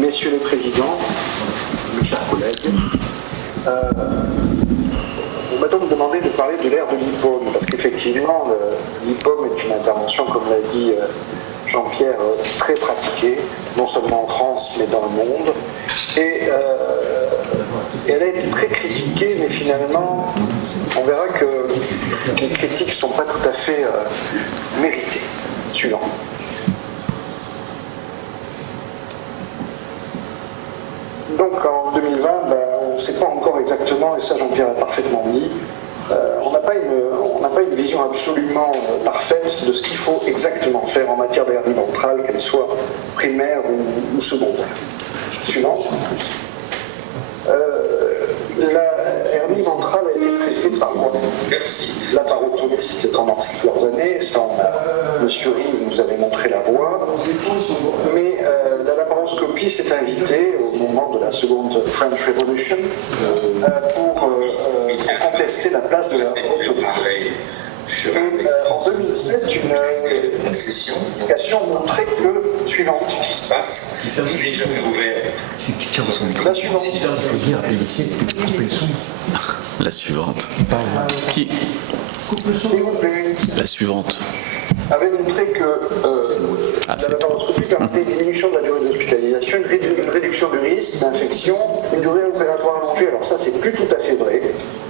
Messieurs les présidents, mes chers collègues, on m'a donc demandé de parler de l'ère de l'IPOM, parce qu'effectivement, l'IPOM est une intervention, comme l'a dit Jean-Pierre, très pratiquée, non seulement en France, mais dans le monde. Et elle a été très critiquée, mais finalement, on verra que les critiques ne sont pas tout à fait méritées. Suivant. Donc en 2020, on ne sait pas encore exactement, et ça Jean-Pierre a parfaitement dit, on n'a pas une vision absolument parfaite de ce qu'il faut exactement faire en matière d'hernie ventrale, qu'elle soit primaire ou secondaire. Suivant. La hernie ventrale a été traitée par laparoscopie c'était pendant plusieurs années, ça Monsieur Rive nous avait montré la voie, mais la laparoscopie s'est invitée au moment de la seconde French Revolution pour contester la place de la orthopédie. Et en 2007, une publication montrait que suivante. Qui se passe, je l'ai jamais ouvert. La suivante. Il faut dire à ici, couper le son. La suivante. Qui S'il vous plaît. La suivante. Avait montré que la laparoscopie permettait une diminution de la durée d'hospitalisation, une réduction du risque d'infection, une durée opératoire allongée. Alors ça, c'est plus tout à fait vrai.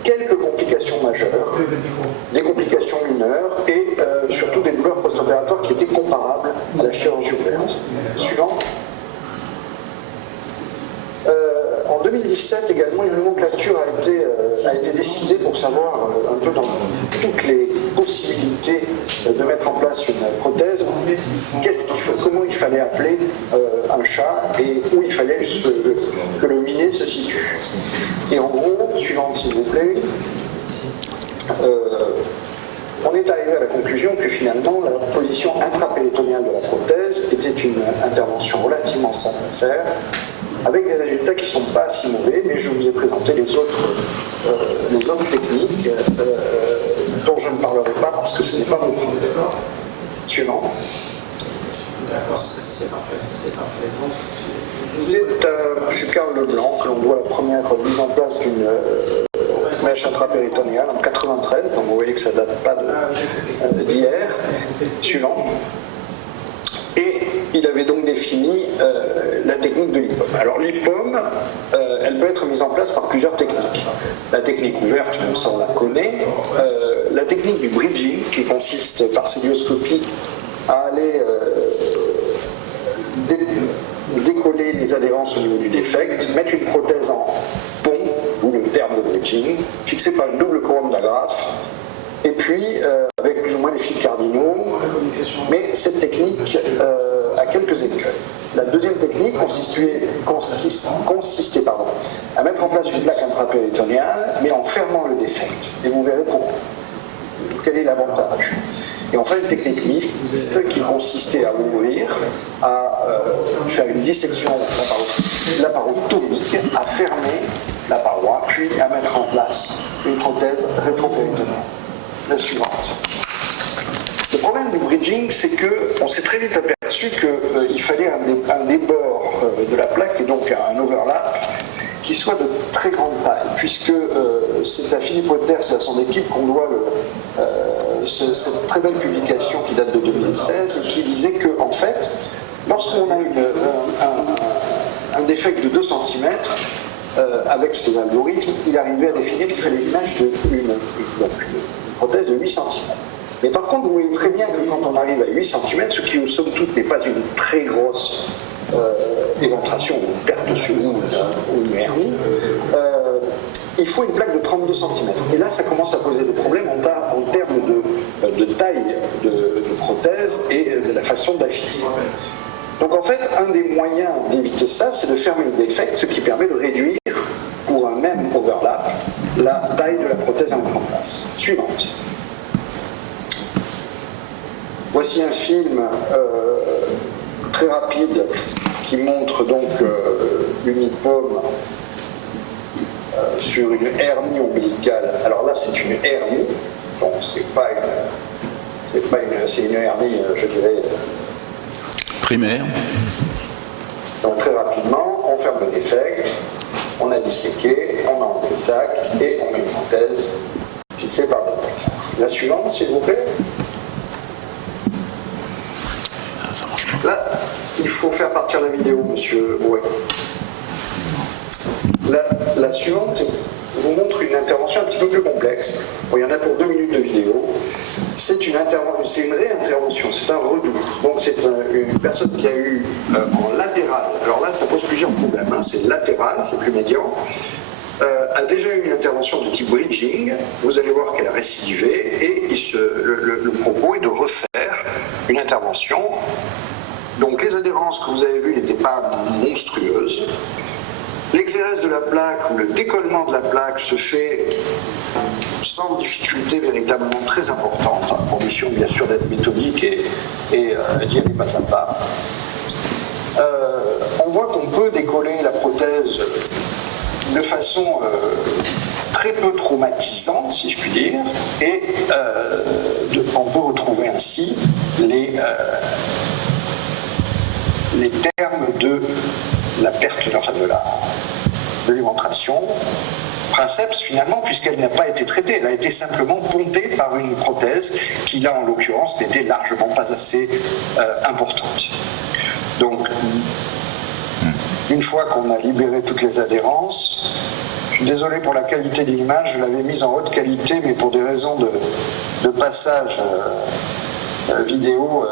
Quelques complications majeures, des complications mineures et surtout des douleurs post-opératoires qui étaient comparables à la chirurgie ouverte. Suivant. En 2017 également, une nomenclature a été décidée pour savoir un peu dans toutes les possibilités de mettre en place une prothèse, comment il fallait appeler un chat et où il fallait que le minet se situe. Et en gros, suivante s'il vous plaît, on est arrivé à la conclusion que finalement la position intrapéritonéale de la prothèse était une intervention relativement simple à faire, avec des résultats qui ne sont pas si mauvais, mais je vous ai présenté les autres techniques dont je ne parlerai pas parce que ce n'est pas mon propos. Suivant. C'est à M. Karl Leblanc que l'on doit la première mise en place d'une mèche intrapéritonéale en 93, donc vous voyez que ça ne date pas d'hier. Suivant. Et il avait donc défini la technique de l'IPOM. Alors l'IPOM, elle peut être mise en place par plusieurs techniques. La technique ouverte, bon, ça on la connaît. La technique du bridging, qui consiste par célioscopie à aller décoller les adhérences au niveau du défect, mettre une prothèse en pont, ou le terme de bridging, fixé par une double couronne d'agrafe, et puis avec plus ou moins des fils cardinaux, mais cette technique a quelques écueils. La deuxième technique consistait à mettre en place une plaque intrapéritonéale, mais en fermant le défect. Et vous verrez quel est l'avantage. Et enfin, une technique mixte qui consistait à ouvrir, à faire une dissection laparotomique, à fermer la paroi, puis à mettre en place une prothèse rétropéritonéale. La suivante. Le problème du bridging, c'est qu'on s'est très vite aperçu qu'il fallait un débord de la plaque et donc un overlap qui soit de très grande taille, puisque c'est à Philippe Wolters et à son équipe qu'on doit cette très belle publication qui date de 2016 et qui disait que, en fait, lorsqu'on a un défect de 2 cm, avec ces algorithmes, il arrivait à définir qu'il fallait une prothèse de 8 cm. Mais par contre, vous voyez très bien que quand on arrive à 8 cm, ce qui, somme toute, n'est pas une très grosse éventration, ou perte de suivi ou une hernie, il faut une plaque de 32 cm. Et là, ça commence à poser des problèmes en termes de taille de prothèse et de la façon d'affixer. Donc en fait, un des moyens d'éviter ça, c'est de fermer le défect, ce qui permet de réduire, pour un même overlap, la taille de la prothèse à mettre en place. Suivante. Voici un film très rapide qui montre donc une IPOM sur une hernie ombilicale. Alors là, c'est une hernie, donc c'est une hernie, je dirais, primaire. Donc très rapidement, on ferme le défect, on a disséqué, on enlève le sac et on met une prothèse fixée par des plaques. La suivante, s'il vous plaît. Ça marche pas. Là, il faut faire partir la vidéo, monsieur Bouet. La suivante vous montre une intervention un petit peu plus complexe. Bon, il y en a pour 2 minutes de vidéo. C'est une réintervention, c'est un redoux. Donc c'est une personne qui a eu en latéral, alors là ça pose plusieurs problèmes, hein. C'est latéral, c'est plus médian, a déjà eu une intervention de type bridging, vous allez voir qu'elle a récidivé, et le propos est de refaire une intervention. Donc les adhérences que vous avez vues n'étaient pas monstrueuses. L'exérèse de la plaque ou le décollement de la plaque se fait sans difficulté véritablement très importante, à condition bien sûr d'être méthodique et d'y aller pas à pas. On voit qu'on peut décoller la prothèse de façon très peu traumatisante, si je puis dire, et on peut retrouver ainsi les termes de la perte, enfin de l'éventration, princeps finalement, puisqu'elle n'a pas été traitée, elle a été simplement pontée par une prothèse qui là en l'occurrence n'était largement pas assez importante. Donc une fois qu'on a libéré toutes les adhérences, je suis désolé pour la qualité de l'image, je l'avais mise en haute qualité, mais pour des raisons de passage vidéo,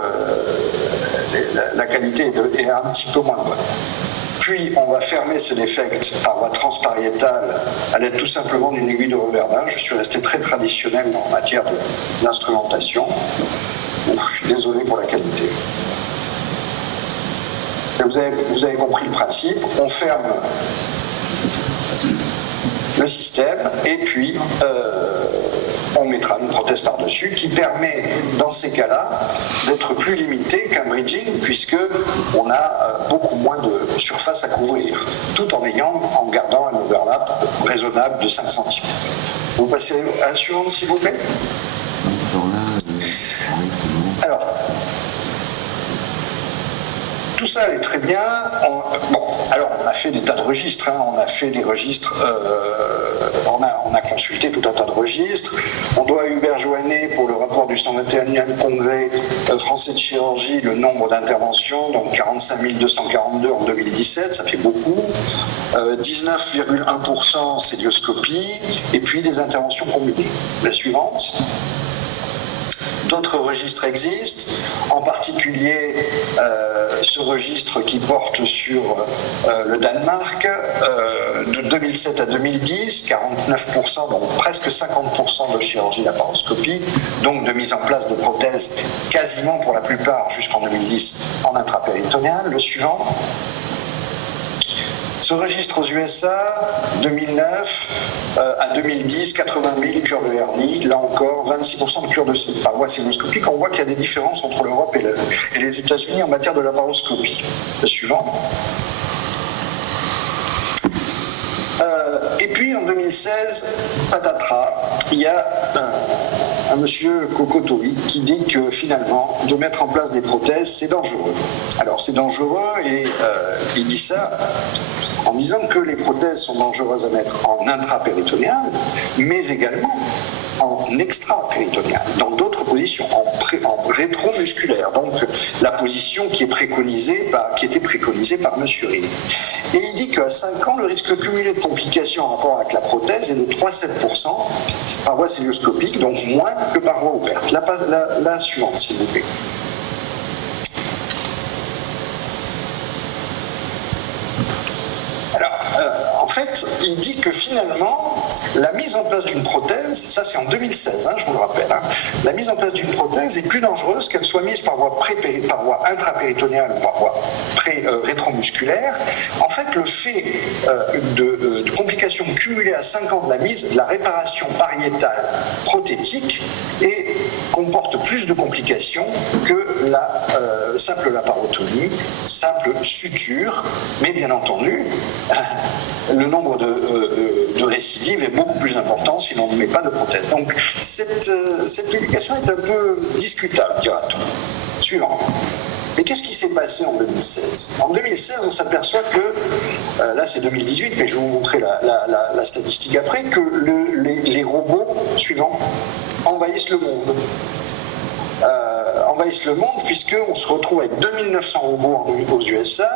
la qualité est un petit peu moins bonne. Puis on va fermer ce défect par voie transpariétale à l'aide tout simplement d'une aiguille de reverdin. Je suis resté très traditionnel en matière d'instrumentation. Je suis désolé pour la qualité. Vous avez compris le principe. On ferme le système et puis on mettra une prothèse par-dessus qui permet, dans ces cas-là, d'être plus limité qu'un bridging puisque on a beaucoup moins de surface à couvrir, tout en gardant un overlap raisonnable de 5 cm. Vous passez à la suivante, s'il vous plaît. Alors, tout ça est très bien. Alors on a fait des tas de registres, hein. On a fait des registres, on a consulté tout un tas de registres. On doit à Hubert Joannet pour le rapport du 121e congrès français de chirurgie le nombre d'interventions, donc 45 242 en 2017, ça fait beaucoup. 19,1% célioscopie et puis des interventions combinées. La suivante. D'autres registres existent, en particulier ce registre qui porte sur le Danemark, de 2007 à 2010, 49%, donc presque 50% de chirurgie laparoscopique, donc de mise en place de prothèses quasiment pour la plupart jusqu'en 2010 en intrapéritonéal. Le suivant. Ce registre aux USA, 2009 à 2010, 80 000 cures de hernie, là encore 26% de cures de par voie célioscopique. On voit qu'il y a des différences entre l'Europe et les États-Unis en matière de laparoscopie. Le suivant. Et puis en 2016, patatras, il y a un monsieur Cocotori qui dit que finalement, de mettre en place des prothèses, c'est dangereux. Alors c'est dangereux et il dit ça en disant que les prothèses sont dangereuses à mettre en intrapéritonéal, mais également en extra-péritonéal, dans d'autres positions, en rétromusculaire, donc la position qui est préconisée qui était préconisée par M. Ring. Et il dit qu'à 5 ans, le risque cumulé de complications en rapport avec la prothèse est de 3,7% par voie célioscopique, donc moins que par voie ouverte. La suivante, s'il vous plaît. Alors, en fait, il dit que finalement, la mise en place d'une prothèse, ça c'est en 2016, hein, je vous le rappelle, hein, la mise en place d'une prothèse est plus dangereuse qu'elle soit mise par voie intrapéritonéale ou par voie rétromusculaire. En fait, le fait de complications cumulées à 5 ans de la mise, de la réparation pariétale prothétique comporte plus de complications que la simple laparotomie, simple suture, mais bien entendu, le nombre de récidives est beaucoup plus important si l'on ne met pas de prothèse. Donc cette publication est un peu discutable, dira-t-on. Suivant. Mais qu'est-ce qui s'est passé en 2016 ? En 2016, on s'aperçoit que, là c'est 2018, mais je vais vous montrer la statistique après, que les robots suivants envahissent le monde. Envahissent le monde puisqu'on se retrouve avec 2900 robots aux USA,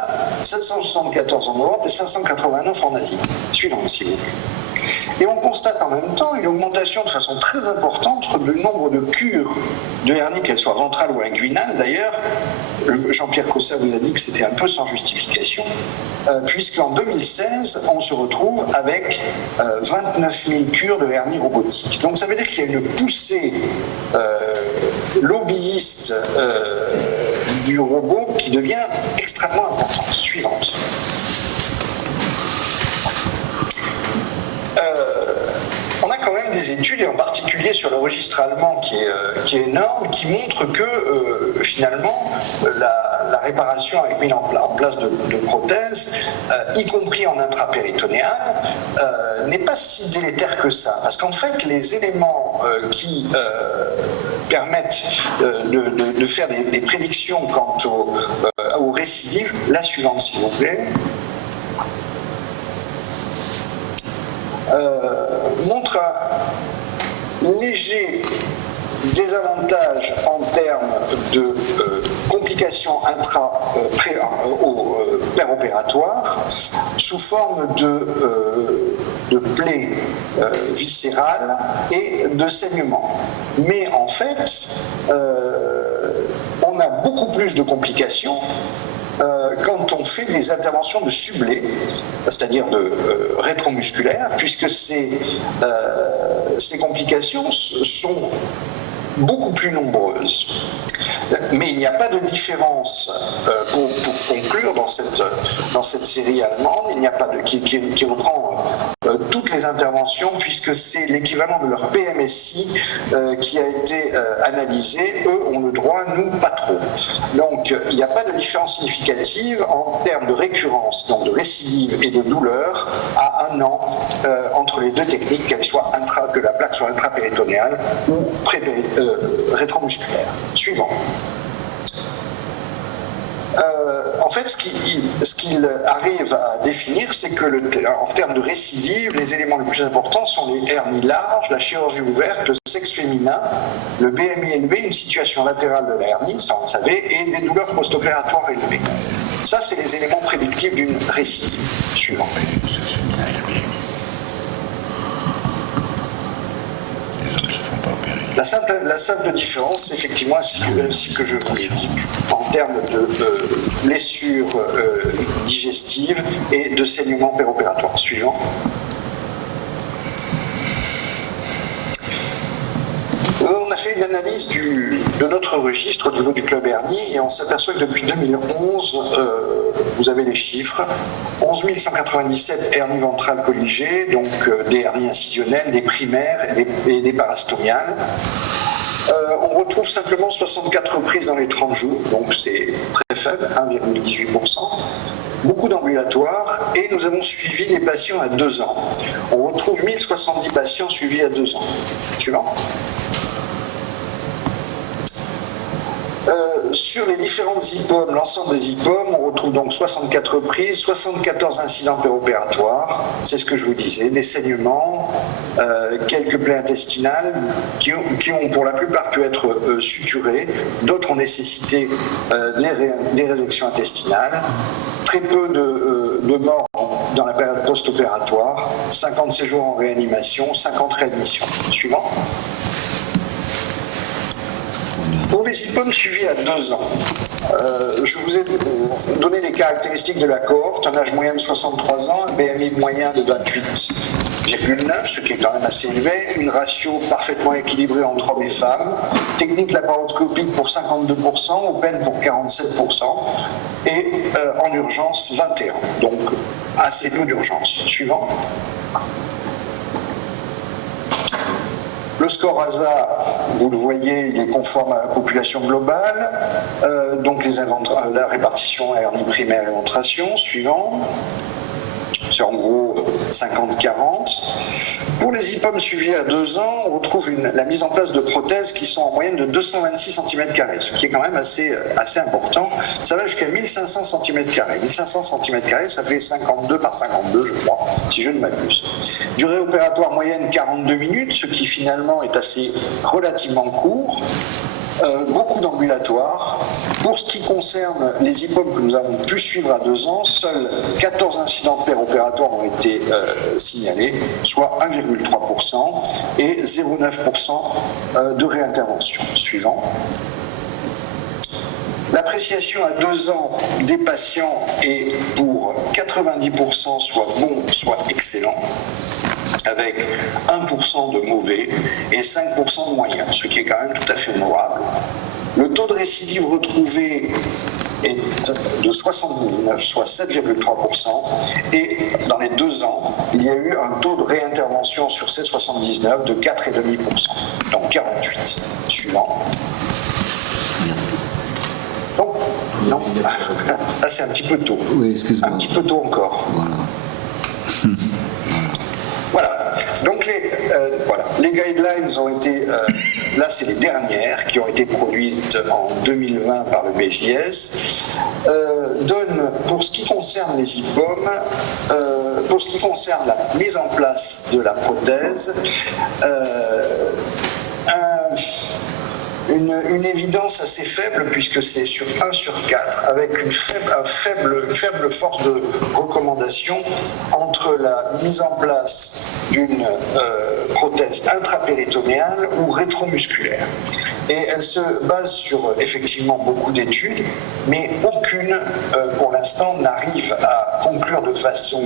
774 en Europe et 589 en Asie. Suivante, s'il vous plaît. Et on constate en même temps une augmentation de façon très importante du nombre de cures de hernie, qu'elles soient ventrales ou inguinales. D'ailleurs, Jean-Pierre Cossa vous a dit que c'était un peu sans justification, puisqu'en 2016, on se retrouve avec 29 000 cures de hernie robotique. Donc ça veut dire qu'il y a une poussée lobbyiste du robot qui devient extrêmement importante. Suivante. On a quand même des études, et en particulier sur le registre allemand qui est énorme, qui montre que finalement la réparation avec mise en place de prothèses, y compris en intrapéritonéal, n'est pas si délétère que ça. Parce qu'en fait, les éléments qui permettent de faire des prédictions quant aux récidives, la suivante s'il vous plaît, montre un léger désavantage en termes de complications péropératoires sous forme de plaies viscérales et de saignements. Mais en fait, on a beaucoup plus de complications quand on fait des interventions de sublé, c'est-à-dire de rétromusculaires, puisque ces complications sont beaucoup plus nombreuses. Mais il n'y a pas de différence, pour conclure dans cette série allemande, il n'y a pas qui reprend toutes les interventions, puisque c'est l'équivalent de leur PMSI qui a été analysé. Eux ont le droit, nous pas trop. Donc il n'y a pas de différence significative en termes de récurrence, donc de récidive et de douleur à 1 an entre les deux techniques, que la plaque soit intrapéritonéale ou rétromusculaire. Suivant. En fait, ce qu'il arrive à définir, c'est que en termes de récidive, les éléments les plus importants sont les hernies larges, la chirurgie ouverte, le sexe féminin, le BMI élevé, une situation latérale de la hernie, ça on le savait, et des douleurs post-opératoires élevées. Ça, c'est les éléments prédictifs d'une récidive. Suivant. La simple différence, effectivement, c'est ce que je voulais dire, en termes de blessures digestives et de saignements péropératoires. Suivant. On a fait une analyse de notre registre au niveau du club hernie et on s'aperçoit que depuis 2011, vous avez les chiffres, 11 197 hernies ventrales colligées, donc des hernies incisionnelles, des primaires et des parastomiales. On retrouve simplement 64 reprises dans les 30 jours, donc c'est très faible, 1,18%. Beaucoup d'ambulatoires et nous avons suivi des patients à 2 ans. On retrouve 1070 patients suivis à 2 ans. Suivant. Sur les différentes IPOM, l'ensemble des IPOM, on retrouve donc 64 reprises, 74 incidents péropératoires, c'est ce que je vous disais, des saignements, quelques plaies intestinales qui ont pour la plupart pu être suturées, d'autres ont nécessité des résections intestinales, très peu de morts dans la période post-opératoire, 50 séjours en réanimation, 50 réadmissions. Suivant. Pour les IPOM suivis à 2 ans, je vous ai donné les caractéristiques de la cohorte, un âge moyen de 63 ans, un BMI moyen de 28,9, ce qui est quand même assez élevé, une ratio parfaitement équilibrée entre hommes et femmes, technique laparoscopique pour 52%, open pour 47%, et en urgence 21%, donc assez peu d'urgence. Suivant. Le score ASA, vous le voyez, il est conforme à la population globale, donc la répartition hernie primaire et ventration, suivant. C'est en gros 50-40. Pour les IPOM suivis à 2 ans, on retrouve la mise en place de prothèses qui sont en moyenne de 226 cm², ce qui est quand même assez important. Ça va jusqu'à 1500 cm². 1500 cm², ça fait 52 par 52, je crois, si je ne m'abuse. Durée opératoire moyenne 42 minutes, ce qui finalement est assez relativement court. Beaucoup d'ambulatoires. Pour ce qui concerne les IPOM que nous avons pu suivre à 2 ans, seuls 14 incidents péropératoires ont été signalés, soit 1,3% et 0,9% de réintervention. Suivant. L'appréciation à 2 ans des patients est pour 90% soit bon, soit excellent, avec 1% de mauvais et 5% de moyen, ce qui est quand même tout à fait honorable. Le taux de récidive retrouvé est de 79, soit 7,3%, et dans les 2 ans, il y a eu un taux de réintervention sur ces 79 de 4,5%, donc 48. Suivant. Donc, non, là c'est un petit peu tôt. Oui, excuse-moi. Un petit peu tôt encore. Voilà. Voilà. Donc les guidelines ont été, là c'est les dernières qui ont été produites en 2020 par le BJS, donnent pour ce qui concerne les IPOM, pour ce qui concerne la mise en place de la prothèse, une évidence assez faible puisque c'est sur 1 sur 4 avec une faible force de recommandation entre la mise en place d'une prothèse intrapéritonéale ou rétromusculaire. Et elle se base sur effectivement beaucoup d'études, mais aucune pour l'instant n'arrive à conclure de façon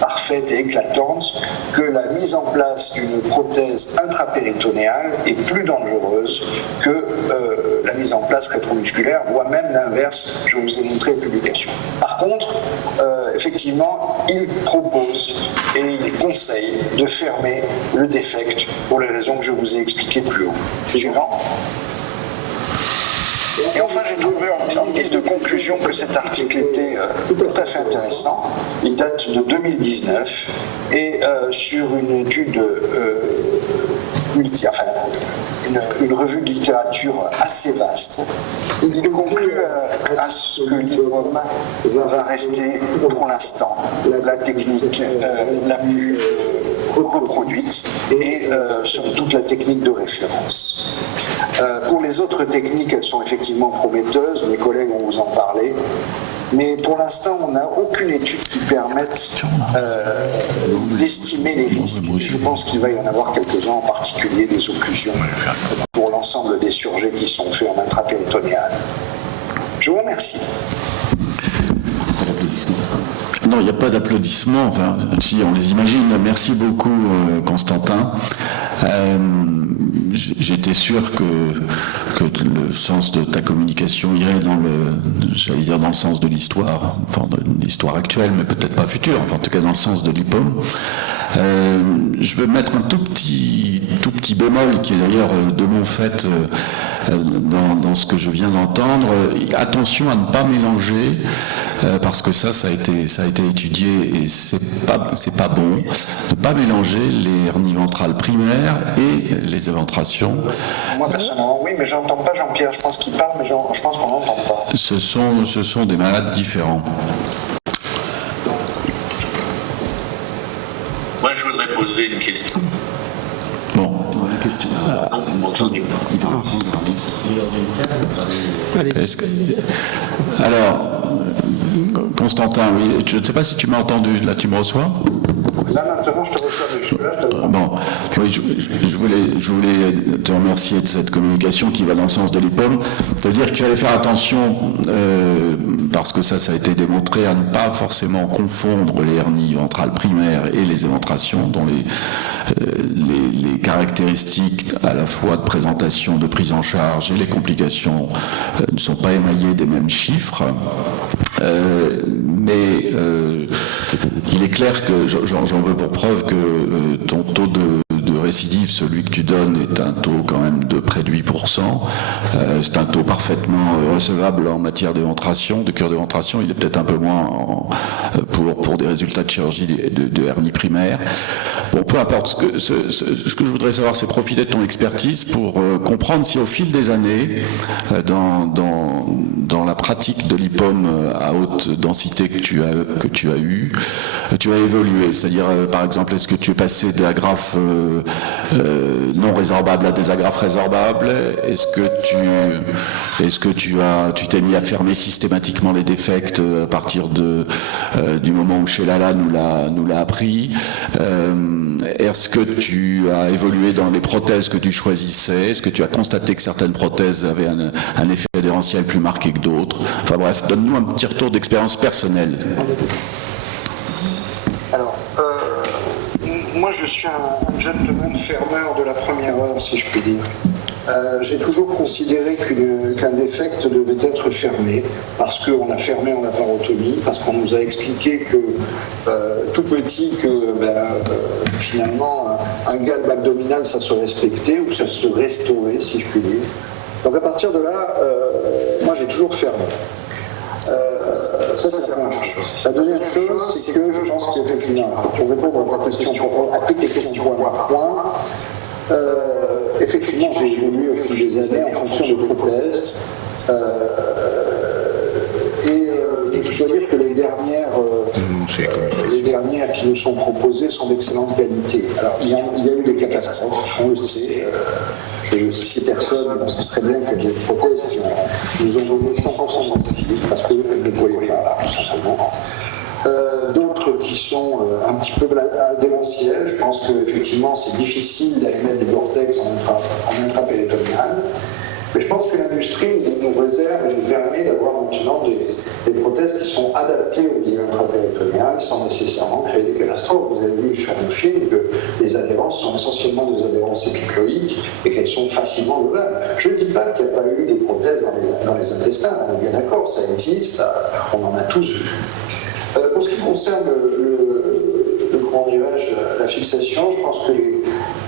parfaite et éclatante que la mise en place d'une prothèse intrapéritonéale est plus dangereuse que la mise en place rétromusculaire, voire même l'inverse, je vous ai montré les publications. Par contre, effectivement, il propose et il conseille de fermer le défect pour les raisons que je vous ai expliquées plus haut. Suivant. Et enfin, j'ai trouvé en guise de conclusion que cet article était tout à fait intéressant. Il date de 2019 et sur une étude une revue de littérature assez vaste. Il conclut à ce que l'IPOM va rester pour l'instant la technique la plus reproduite et surtout la technique de référence. Pour les autres techniques, elles sont effectivement prometteuses, mes collègues vont vous en parler, mais pour l'instant, on n'a aucune étude qui permette d'estimer les risques. Je pense qu'il va y en avoir quelques-uns, en particulier des occlusions pour l'ensemble des surjets qui sont faits en intrapéritonéal. Je vous remercie. Non, il n'y a pas d'applaudissements, enfin, si on les imagine. Merci beaucoup, Constantin. J'étais sûr que le sens de ta communication irait dans le sens de l'histoire, enfin de l'histoire actuelle, mais peut-être pas future, enfin en tout cas dans le sens de l'IPOM. Je veux mettre un tout petit bémol qui est d'ailleurs de mon fait dans ce que je viens d'entendre. Attention à ne pas mélanger, parce que ça a été étudié et c'est pas bon, ne pas mélanger les hernies ventrales primaires et les éventrations. Moi personnellement oui, mais j'entends pas Jean-Pierre, je pense qu'il parle, mais je pense qu'on n'entend pas. Ce sont des malades différents. Moi, je voudrais poser une question. Bon. La question. Vous m'entendez pas? Alors, Constantin, oui, je ne sais pas si tu m'as entendu, là tu me reçois? Là maintenant je te reçois de Bon, oui, je voulais te remercier de cette communication qui va dans le sens de l'IPOM. Ça veut dire qu'il fallait faire attention, parce que ça a été démontré, à ne pas forcément confondre les hernies ventrales primaires et les éventrations, dont les caractéristiques à la fois de présentation, de prise en charge et les complications ne sont pas émaillées des mêmes chiffres. Mais il est clair que j'en veux pour preuve que ton taux de récidive, celui que tu donnes, est un taux quand même de près de 8%. C'est un taux parfaitement recevable en matière d'éventration, de cure d'éventration. Il est peut-être un peu moins pour des résultats de chirurgie de hernie primaire. Bon, peu importe, ce que je voudrais savoir, c'est profiter de ton expertise pour comprendre si au fil des années, dans la pratique de l'IPOM à haute densité que tu as eu, tu as évolué. C'est-à-dire, par exemple, est-ce que tu es passé d'agrafes non résorbables à des agrafes résorbables? Est-ce que tu t'es mis à fermer systématiquement les défects à partir du moment où Sheila nous l'a appris? Est-ce que tu as évolué dans les prothèses que tu choisissais? Est-ce que tu as constaté que certaines prothèses avaient un effet adhérentiel plus marqué que d'autres? Enfin bref, donne-nous un petit retour d'expérience personnelle. Alors, moi je suis un gentleman fermeur de la première heure, si je puis dire. J'ai toujours considéré qu'un défect devait être fermé, parce qu'on a fermé en laparotomie, parce qu'on nous a expliqué que tout petit, finalement un galbe abdominal ça se respectait ou ça se restaurait, si je puis dire. Donc à partir de là, moi j'ai toujours fermé. Ça c'est la première chose. La deuxième chose, c'est que je pense qu'effectivement, pour répondre à toutes tes questions point par point, effectivement, j'ai évolué au fil des années en fonction de prothèses. Je dois dire que les dernières qui nous sont proposées sont d'excellente qualité. Alors, il y a eu des catastrophes, on le sait. Je ne cite personne, parce que ce serait bien qu'il y ait des prothèses qui nous ont donné 100% scientifique, parce qu'elles ne voyaient pas là, tout simplement. D'autres qui sont un petit peu démentielles. Je pense qu'effectivement c'est difficile d'aller mettre du vortex en intrapéritonéal. Mais je pense que l'industrie nous réserve et nous permet d'avoir maintenant des prothèses qui sont adaptées au milieu intrapéritonéal sans nécessairement créer des catastrophes. Vous avez vu sur le film que les adhérences sont essentiellement des adhérences épicloïques et qu'elles sont facilement levables. Je ne dis pas qu'il n'y a pas eu de prothèses dans les intestins, on est bien d'accord, ça existe, on en a tous vu. Pour ce qui concerne comment dirais-je, la fixation, je pense que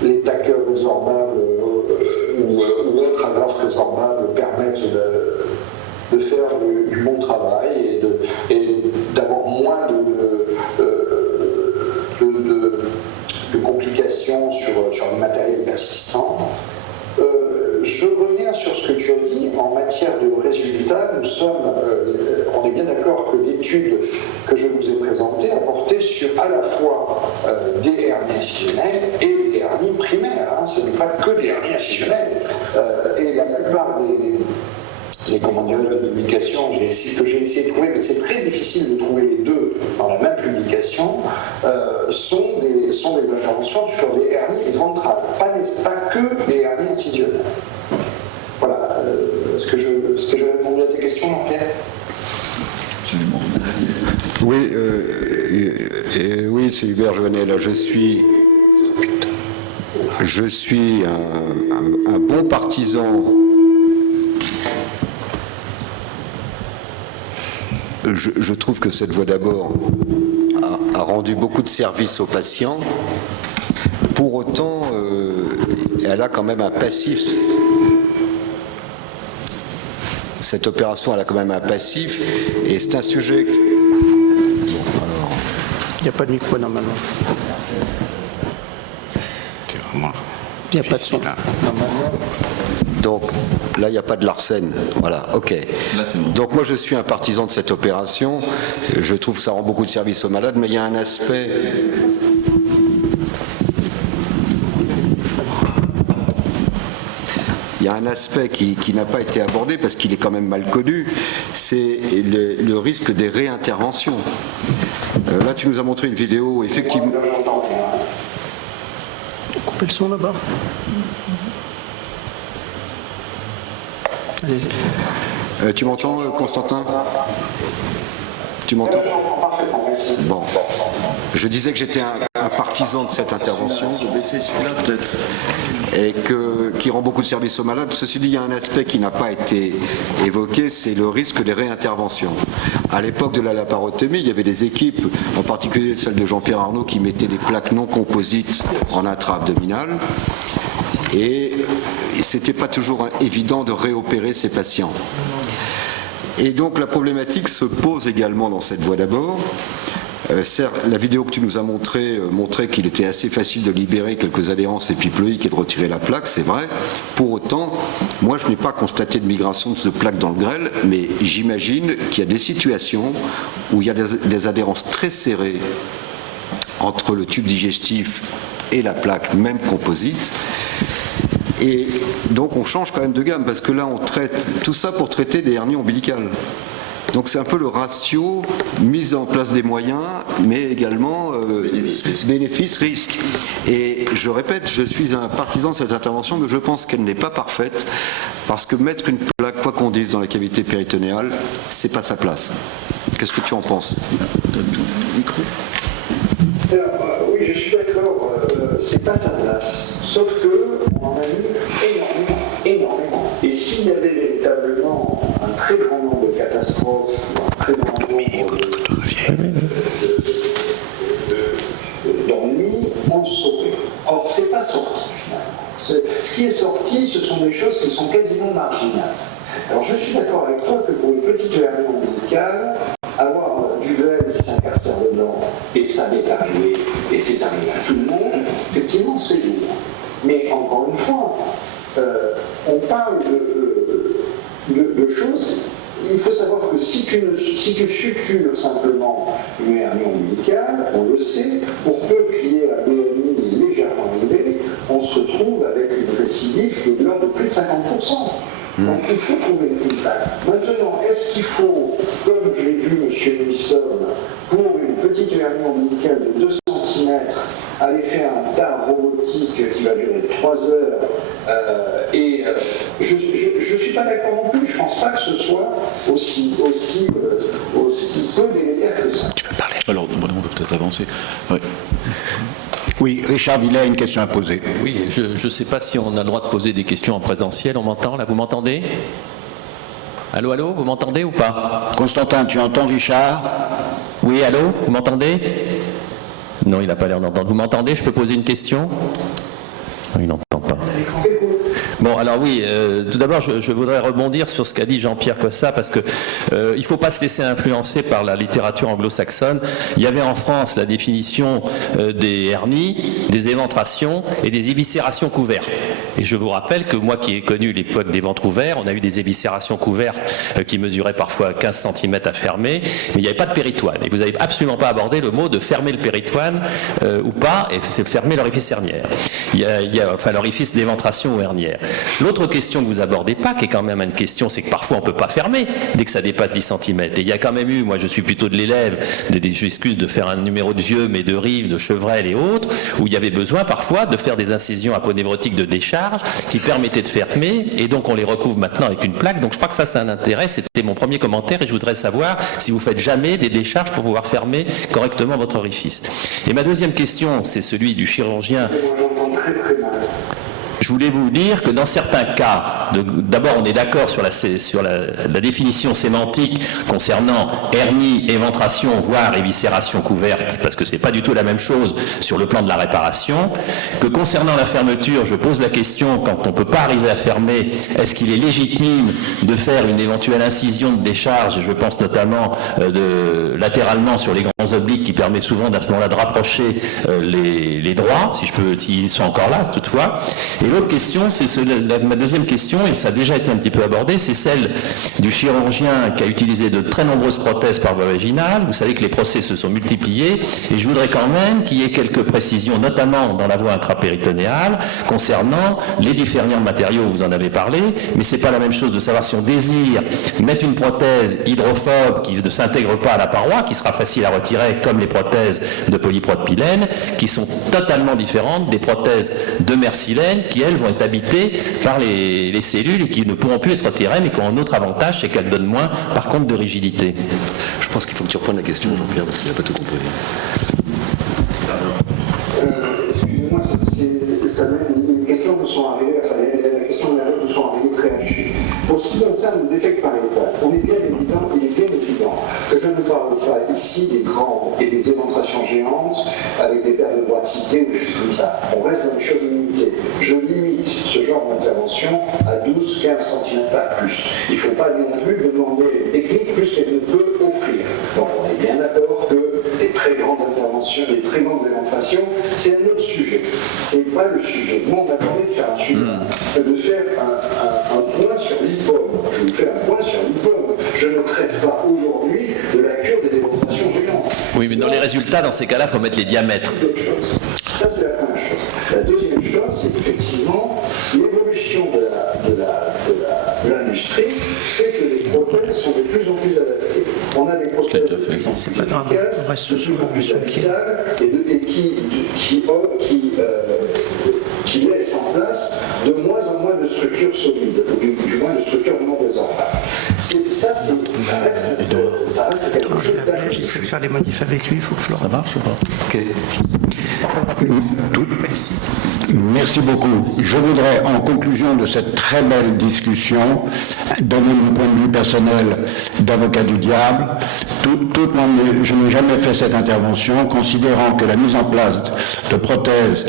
les tackers résorbables ou autres agrafes résorbables permettent de faire du bon travail et d'avoir moins de complications sur le matériel persistant. Je reviens sur ce que tu as dit en matière de résultats. On est bien d'accord que l'étude que je vous ai présentée a porté sur à la fois des hernies incisionnelles et des hernies primaires. Ce n'est pas que des hernies incisionnelles. Et la plupart des commandières de publication que j'ai essayé de trouver, mais c'est très difficile de trouver les deux dans la même publication, sont des interventions sur des hernies ventrales, pas que des hernies incisionnelles. Voilà. Est-ce que j'ai répondu à tes questions, Jean-Pierre ? Oui, oui, c'est Hubert Joannel. Je suis un bon partisan. Je trouve que cette voie d'abord a rendu beaucoup de services aux patients. Pour autant, elle a quand même un passif. Cette opération, elle a quand même un passif, et c'est un sujet. Bon, alors... Il n'y a pas de micro normalement. Il n'y a pas de son. Normalement. Donc là, il n'y a pas de Larsen. Voilà, ok. Là, c'est bon. Donc moi, je suis un partisan de cette opération. Je trouve que ça rend beaucoup de services aux malades, mais il y a un aspect. Il y a un aspect qui n'a pas été abordé parce qu'il est quand même mal connu, c'est le risque des réinterventions. Là, tu nous as montré une vidéo, effectivement. Coupez le son là-bas. Allez-y. Tu m'entends, Constantin ? Tu m'entends ? Bon. Je disais que j'étais un partisan de cette intervention. Je vais baisser celui-là peut-être. Et qui rend beaucoup de services aux malades. Ceci dit, il y a un aspect qui n'a pas été évoqué, c'est le risque des réinterventions. À l'époque de la laparotomie, il y avait des équipes, en particulier celle de Jean-Pierre Arnaud, qui mettaient des plaques non composites en intra-abdominal. Et c'était pas toujours évident de réopérer ces patients. Et donc la problématique se pose également dans cette voie d'abord, Certes, la vidéo que tu nous as montrée montrait qu'il était assez facile de libérer quelques adhérences épiploïques et de retirer la plaque, c'est vrai. Pour autant, moi je n'ai pas constaté de migration de ce plaque dans le grêle, mais j'imagine qu'il y a des situations où il y a des adhérences très serrées entre le tube digestif et la plaque, même composite. Et donc on change quand même de gamme, parce que là on traite tout ça pour traiter des hernies ombilicales. Donc c'est un peu le ratio, mise en place des moyens, mais également bénéfice-risque. Et je répète, je suis un partisan de cette intervention, mais je pense qu'elle n'est pas parfaite, parce que mettre une plaque, quoi qu'on dise, dans la cavité péritonéale, c'est pas sa place. Qu'est-ce que tu en penses? Oui, je suis d'accord, c'est pas sa place. Sauf que on en a mis énormément. Et s'il y avait véritablement un très grand nombre de catastrophes, un très grand nombre d'ennuis, on le saurait. Or, c'est pas sorti finalement. Ce qui est sorti, ce sont des choses qui sont quasiment marginales. Alors, je suis d'accord avec toi que pour une petite hernie ombilicale, avoir du grêle qui s'incarcère dedans, et ça m'est arrivé, et c'est arrivé à tout le monde, effectivement c'est lourd. Mais encore une fois, on parle de choses, il faut savoir que si tu sutures simplement une hernie ombilicale, on le sait, pour peu qu'il y ait un BMI légèrement élevé, on se retrouve avec une récidive qui est de l'ordre de plus de 50%. Donc il faut trouver une plaque. Maintenant, est-ce qu'il faut, comme j'ai vu M. Wilson, pour une petite hernie ombilicale de 2 cm, aller faire un tas robotique qui va durer 3 heures je ne suis pas d'accord non plus, je ne pense pas que ce soit aussi peu délétère que ça. Tu veux parler? Alors, on peut peut-être avancer. Ouais. Oui, Richard Villet a une question à poser. Oui, je ne sais pas si on a le droit de poser des questions en présentiel. On m'entend là? Vous m'entendez? Allô, allô? Vous m'entendez ou pas? Constantin, tu entends Richard? Oui, allô? Vous m'entendez? Non, il n'a pas l'air d'entendre. Vous m'entendez? Je peux poser une question? Non, il n'entend pas. Bon, alors oui, tout d'abord, je voudrais rebondir sur ce qu'a dit Jean-Pierre Cossa, parce que il ne faut pas se laisser influencer par la littérature anglo-saxonne. Il y avait en France la définition des hernies, des éventrations et des éviscérations couvertes. Et je vous rappelle que moi qui ai connu l'époque des ventres ouverts, on a eu des éviscérations couvertes qui mesuraient parfois 15 cm à fermer, mais il n'y avait pas de péritoine. Et vous n'avez absolument pas abordé le mot de fermer le péritoine ou pas, et c'est fermer l'orifice hernière. Il y a l'orifice d'éventration ou hernière. L'autre question que vous abordez pas, qui est quand même une question, c'est que parfois on peut pas fermer dès que ça dépasse 10 cm. Et il y a quand même eu, moi je suis plutôt de l'élève, j'excuse de faire un numéro de vieux, mais de Rive, de Chevrel et autres, où il y avait besoin parfois de faire des incisions aponévrotiques de décharge qui permettaient de fermer, et donc on les recouvre maintenant avec une plaque. Donc je crois que ça c'est un intérêt, c'était mon premier commentaire, et je voudrais savoir si vous faites jamais des décharges pour pouvoir fermer correctement votre orifice. Et ma deuxième question, c'est celui du chirurgien. Je voulais vous dire que dans certains cas, d'abord on est d'accord sur la définition sémantique concernant hernie, éventration, voire éviscération couverte, parce que c'est pas du tout la même chose sur le plan de la réparation, que concernant la fermeture, je pose la question, quand on ne peut pas arriver à fermer, est-ce qu'il est légitime de faire une éventuelle incision de décharge, je pense notamment latéralement sur les grands obliques, qui permet souvent à ce moment-là de rapprocher les droits, s'ils sont encore là toutefois. Et l'autre question, c'est ma deuxième question, et ça a déjà été un petit peu abordé, c'est celle du chirurgien qui a utilisé de très nombreuses prothèses par voie vaginale. Vous savez que les procès se sont multipliés, et je voudrais quand même qu'il y ait quelques précisions, notamment dans la voie intrapéritonéale, concernant les différents matériaux, vous en avez parlé, mais c'est pas la même chose de savoir si on désire mettre une prothèse hydrophobe qui ne s'intègre pas à la paroi, qui sera facile à retirer, comme les prothèses de polypropylène, qui sont totalement différentes des prothèses de mersilène, qui elles vont être habitées par les cellules et qui ne pourront plus être retirées, mais qui ont un autre avantage, c'est qu'elles donnent moins, par contre, de rigidité. Je pense qu'il faut que tu reprennes la question, Jean-Pierre, parce qu'il n'a pas tout compris. Excusez-moi, les questions nous sont arrivées, les questions nous sont arrivées très hachées. Pour ce qui concerne le défect pariétal, il est bien évident que je ne parle pas ici des grands et des éventrations géantes avec des paires de bras de cité ou des choses comme ça. On reste dans des choses limitées. Je limite ce genre d'intervention à 12-15 cm, pas plus. Il ne faut pas non plus demander une technique plus qu'elle ne peut offrir. Donc on est bien d'accord que des très interventions, des très grandes éventrations, c'est un autre sujet. C'est pas le sujet. Moi, on m'a demandé de faire un sujet, de faire un point sur l'IPOM. Je vous fais un point sur l'IPOM. Je ne traite pas aujourd'hui de la cure des éventrations géantes. Oui, mais dans les résultats, dans ces cas-là, il faut mettre les diamètres. Ça, c'est la première chose. La deuxième chose, c'est qu'effectivement, l'évolution de l'industrie fait que les prothèses sont de plus en plus adaptées. On a des prothèses C'est pas grave, on reste sur l'évolution qui est. et qui laissent en place de moins en moins de structures solides, ou du moins de structures vraiment des enfants. Ça reste quelque chose J'essaie de d'ajusté. faire les modifs avec lui, il faut que je le Ça marche ou pas? Ok. Merci beaucoup. Je voudrais, en conclusion de cette très belle discussion, donner mon point de vue personnel d'avocat du diable. Je n'ai jamais fait cette intervention, considérant que la mise en place de prothèses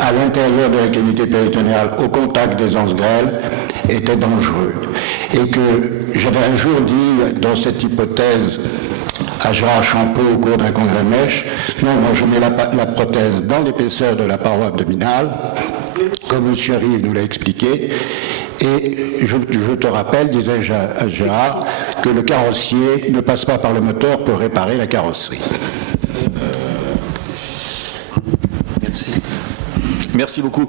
à l'intérieur de la cavité péritonéale au contact des anses grêles était dangereux. Et que j'avais un jour dit, dans cette hypothèse, à Gérard Champeau au cours d'un congrès mèche, non, moi je mets la prothèse dans l'épaisseur de la paroi abdominale, comme M. Rive nous l'a expliqué, et je te rappelle, disais-je à Gérard, que le carrossier ne passe pas par le moteur pour réparer la carrosserie. Merci beaucoup.